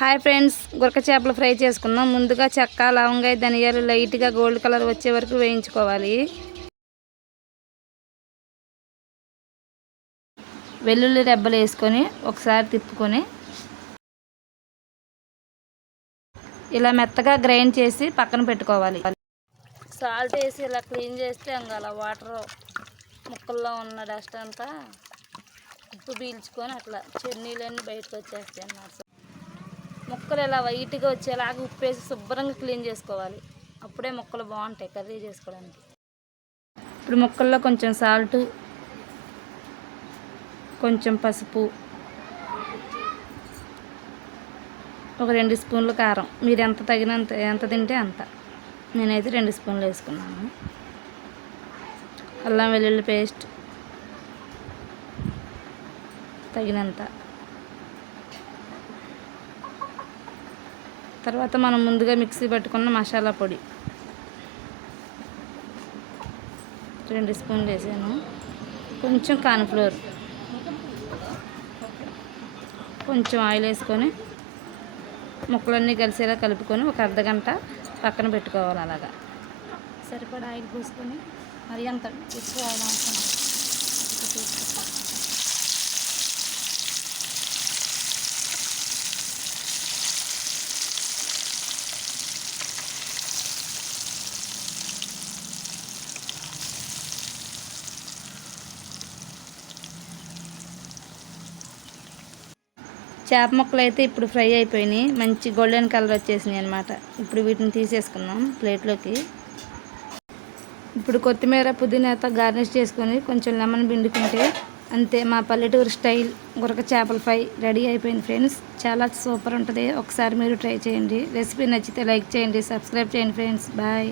Hi friends గురక చేపలు fry చేసుకుందాం. ముందుగా చెక్క లవంగాయ ధనియాలు లైట్గా గోల్డ్ కలర్ వచ్చే వరకు వేయించుకోవాలి. వెల్లుల్లి రెబ్బలు వేసుకొని ఒకసారి తిప్పుకొని ఇలా మెత్తగా గ్రైండ్ చేసి పక్కన పెట్టుకోవాలి. సాల్ట్ వేసి ఇలా క్లీన్ చేస్తే ఇంకా అలా వాటర్ ముక్కల్లో ఉన్న డస్ట్ అంతా ఉప్పు పీల్చుకొని అట్లా చెన్నీలన్నీ బయటకు వచ్చేస్తాయి అన్నమాట. ముక్కలు ఇలా వైట్గా వచ్చేలాగా ఉప్పు వేసి శుభ్రంగా క్లీన్ చేసుకోవాలి. అప్పుడే ముక్కలు బాగుంటాయి కర్రీ చేసుకోవడానికి. ఇప్పుడు ముక్కల్లో కొంచెం సాల్ట్ కొంచెం పసుపు ఒక రెండు స్పూన్లు కారం. మీరు ఎంత తగినంత ఎంత తింటే అంత. నేనైతే రెండు స్పూన్లు వేసుకున్నాను. అల్లం వెల్లుల్లి పేస్ట్ తగినంత. తర్వాత మనం ముందుగా మిక్సీ పట్టుకున్న మసాలా పొడి. రెండు స్పూన్లు వేసాను. కొంచెం కార్న్ఫ్లోర్ కొంచెం ఆయిల్ వేసుకొని ముక్కలన్నీ కలిసేలా కలుపుకొని ఒక అర్ధగంట పక్కన పెట్టుకోవాలి అలాగా. సరిపడా ఆయిల్ పోసుకొని మరి అంత ఎక్కువ ఆయిల్ అవసరం చేప ముక్కలు అయితే ఇప్పుడు ఫ్రై అయిపోయినాయి. మంచి గోల్డెన్ కలర్ వచ్చేసినాయి అనమాట ఇప్పుడు వీటిని తీసేసుకుందాం ప్లేట్లోకి. ఇప్పుడు కొత్తిమీర పుదీనాతో గార్నిష్ చేసుకొని కొంచెం లెమన్ పిండుకుంటే అంతే. మా పల్లెటూరు స్టైల్ గురక చేపల ఫ్రై రెడీ అయిపోయింది ఫ్రెండ్స్. చాలా సూపర్ ఉంటుంది. ఒకసారి మీరు ట్రై చేయండి. రెసిపీ నచ్చితే లైక్ చేయండి సబ్స్క్రైబ్ చేయండి ఫ్రెండ్స్. బాయ్.